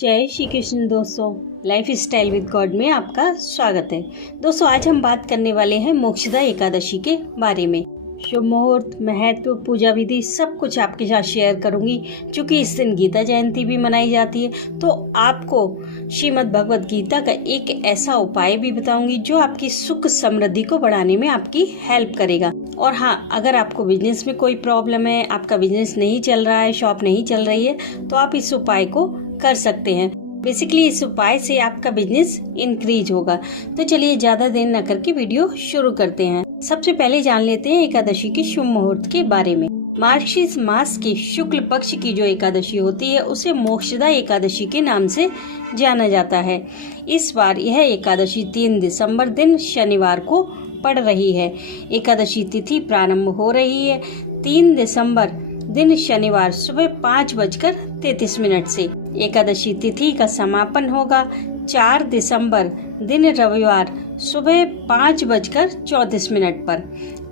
जय श्री कृष्ण दोस्तों, life style with God में आपका स्वागत है। दोस्तों, आज हम बात करने वाले हैं मोक्षदा एकादशी के बारे में। शुभ मुहूर्त, महत्व, पूजा विधि सब कुछ आपके साथ शेयर करूंगी। क्योंकि इस दिन गीता जयंती भी मनाई जाती है, तो आपको श्रीमद् भगवद गीता का एक ऐसा उपाय भी बताऊंगी जो आपकी सुख समृद्धि को बढ़ाने में आपकी हेल्प करेगा। और हाँ, अगर आपको बिजनेस में कोई प्रॉब्लम है, आपका बिजनेस नहीं चल रहा है, शॉप नहीं चल रही है, तो आप इस उपाय को कर सकते हैं। बेसिकली इस उपाय से आपका बिजनेस इंक्रीज होगा। तो चलिए ज्यादा देर न करके वीडियो शुरू करते हैं। सबसे पहले जान लेते हैं एकादशी के शुभ मुहूर्त के बारे में। मार्गशीर्ष मास की शुक्ल पक्ष की जो एकादशी होती है उसे मोक्षदा एकादशी के नाम से जाना जाता है। इस बार यह एकादशी 3 दिसंबर दिन शनिवार को पड़ रही है। एकादशी तिथि प्रारंभ हो रही है 3 दिसंबर दिन शनिवार सुबह 5:33 से। एकादशी तिथि का समापन होगा 4 दिसंबर दिन रविवार सुबह 5:34 पर।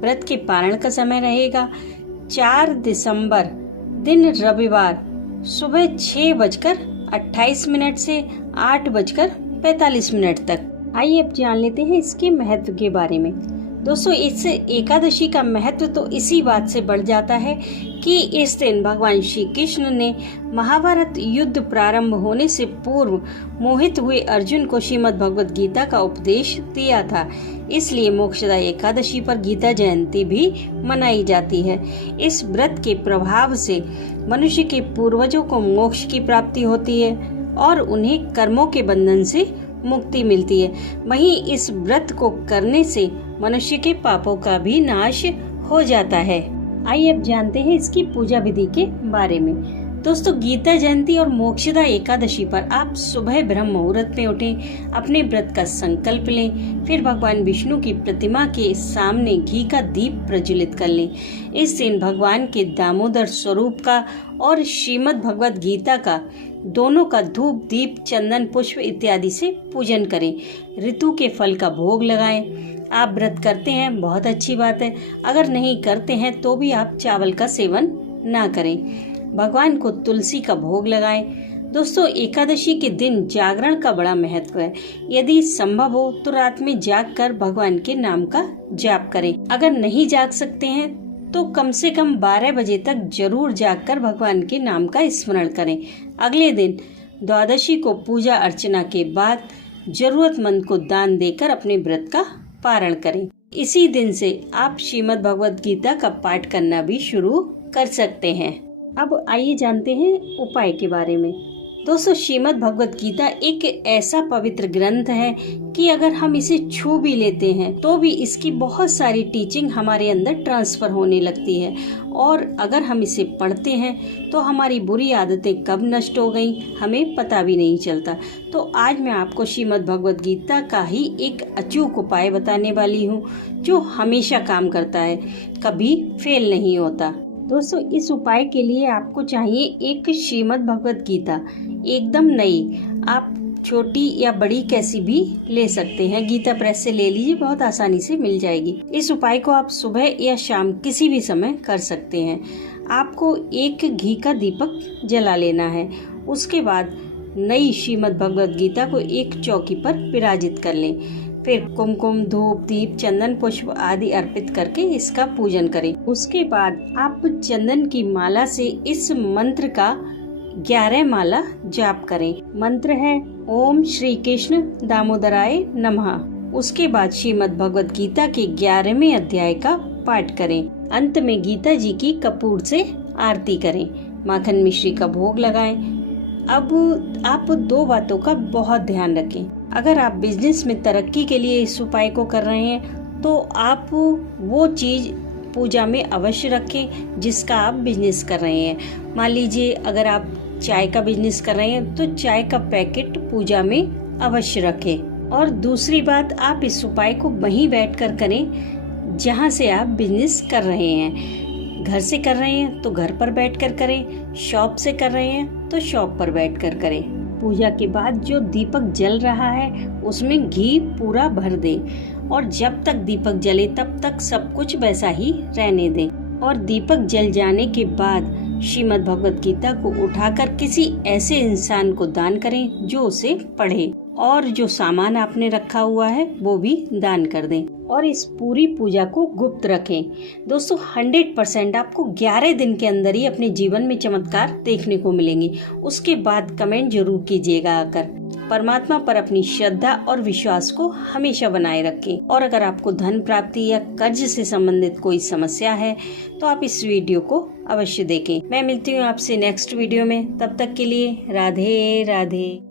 व्रत के पारण का समय रहेगा 4 दिसंबर दिन रविवार सुबह 6:28 से 8:45 तक। आइए अब जान लेते हैं इसके महत्व के बारे में। दोस्तों, इस एकादशी का महत्व तो इसी बात से बढ़ जाता है कि इस दिन भगवान श्री कृष्ण ने महाभारत युद्ध प्रारंभ होने से पूर्व मोहित हुए अर्जुन को श्रीमद् भगवद गीता का उपदेश दिया था। इसलिए मोक्षदा एकादशी पर गीता जयंती भी मनाई जाती है। इस व्रत के प्रभाव से मनुष्य के पूर्वजों को मोक्ष की प्राप्ति होती है और उन्हें कर्मों के बंधन से मुक्ति मिलती है। वहीं इस व्रत को करने से मनुष्य के पापों का भी नाश हो जाता है। आइए अब जानते हैं इसकी पूजा विधि के बारे में। दोस्तों, गीता जयंती और मोक्षदा एकादशी पर आप सुबह ब्रह्म मुहूर्त में उठें, अपने व्रत का संकल्प लें, फिर भगवान विष्णु की प्रतिमा के सामने घी का दीप प्रज्वलित कर लें। इस दिन भगवान के दामोदर स्वरूप का और श्रीमद् भगवद गीता का दोनों का धूप, दीप, चंदन, पुष्प इत्यादि से पूजन करें। ऋतु के फल का भोग लगाएं। आप व्रत करते हैं, बहुत अच्छी बात है। अगर नहीं करते हैं तो भी आप चावल का सेवन ना करें। भगवान को तुलसी का भोग लगाएं। दोस्तों, एकादशी के दिन जागरण का बड़ा महत्व है। यदि संभव हो तो रात में जाग कर भगवान के नाम का जाप करें। अगर नहीं जाग सकते हैं तो कम से कम 12 बजे तक जरूर जागकर भगवान के नाम का स्मरण करें। अगले दिन द्वादशी को पूजा अर्चना के बाद जरूरतमंद को दान देकर अपने व्रत का पारण करें। इसी दिन से आप श्रीमद् भगवद गीता का पाठ करना भी शुरू कर सकते हैं। अब आइए जानते हैं उपाय के बारे में। दोस्तों, श्रीमद् भगवद गीता एक ऐसा पवित्र ग्रंथ है कि अगर हम इसे छू भी लेते हैं तो भी इसकी बहुत सारी टीचिंग हमारे अंदर ट्रांसफर होने लगती है। और अगर हम इसे पढ़ते हैं तो हमारी बुरी आदतें कब नष्ट हो गई हमें पता भी नहीं चलता। तो आज मैं आपको श्रीमद् भगवद गीता का ही एक अचूक उपाय बताने वाली हूँ जो हमेशा काम करता है, कभी फेल नहीं होता। दोस्तों, इस उपाय के लिए आपको चाहिए एक श्रीमद् भगवद गीता, एकदम नई। आप छोटी या बड़ी कैसी भी ले सकते हैं, गीता प्रेस से ले लीजिए, बहुत आसानी से मिल जाएगी। इस उपाय को आप सुबह या शाम किसी भी समय कर सकते हैं। आपको एक घी का दीपक जला लेना है। उसके बाद नई श्रीमद् भगवद गीता को एक चौकी पर विराजित कर लें। फिर कुमकुम, धूप, दीप, चंदन, पुष्प आदि अर्पित करके इसका पूजन करें। उसके बाद आप चंदन की माला से इस मंत्र का 11 माला जाप करें। मंत्र है ओम श्री कृष्ण दामोदराय नमः। उसके बाद श्रीमद् भगवद गीता के 11वें अध्याय का पाठ करें। अंत में गीता जी की कपूर से आरती करें। माखन मिश्री का भोग लगाएं। अब आप 2 बातों का बहुत ध्यान रखें। अगर आप बिजनेस में तरक्की के लिए इस उपाय को कर रहे हैं तो आप वो चीज पूजा में अवश्य रखें जिसका आप बिजनेस कर रहे हैं। मान लीजिए अगर आप चाय का बिजनेस कर रहे हैं तो चाय का पैकेट पूजा में अवश्य रखें। और दूसरी बात, आप इस उपाय को वहीं बैठकर करें जहां से आप बिजनेस कर रहे हैं। घर से कर रहे हैं तो घर पर बैठकर करें, शॉप से कर रहे हैं तो शॉप पर बैठकर करें। पूजा के बाद जो दीपक जल रहा है उसमें घी पूरा भर दें और जब तक दीपक जले तब तक सब कुछ वैसा ही रहने दें। और दीपक जल जाने के बाद श्रीमद् भगवत गीता को उठाकर किसी ऐसे इंसान को दान करें जो उसे पढ़े, और जो सामान आपने रखा हुआ है वो भी दान कर दें, और इस पूरी पूजा को गुप्त रखें। दोस्तों 100% आपको 11 दिन के अंदर ही अपने जीवन में चमत्कार देखने को मिलेंगे। उसके बाद कमेंट जरूर कीजिएगा आकर। परमात्मा पर अपनी श्रद्धा और विश्वास को हमेशा बनाए रखें। और अगर आपको धन प्राप्ति या कर्ज से संबंधित कोई समस्या है तो आप इस वीडियो को अवश्य देखें। मैं मिलती हूँ आपसे नेक्स्ट वीडियो में, तब तक के लिए राधे राधे।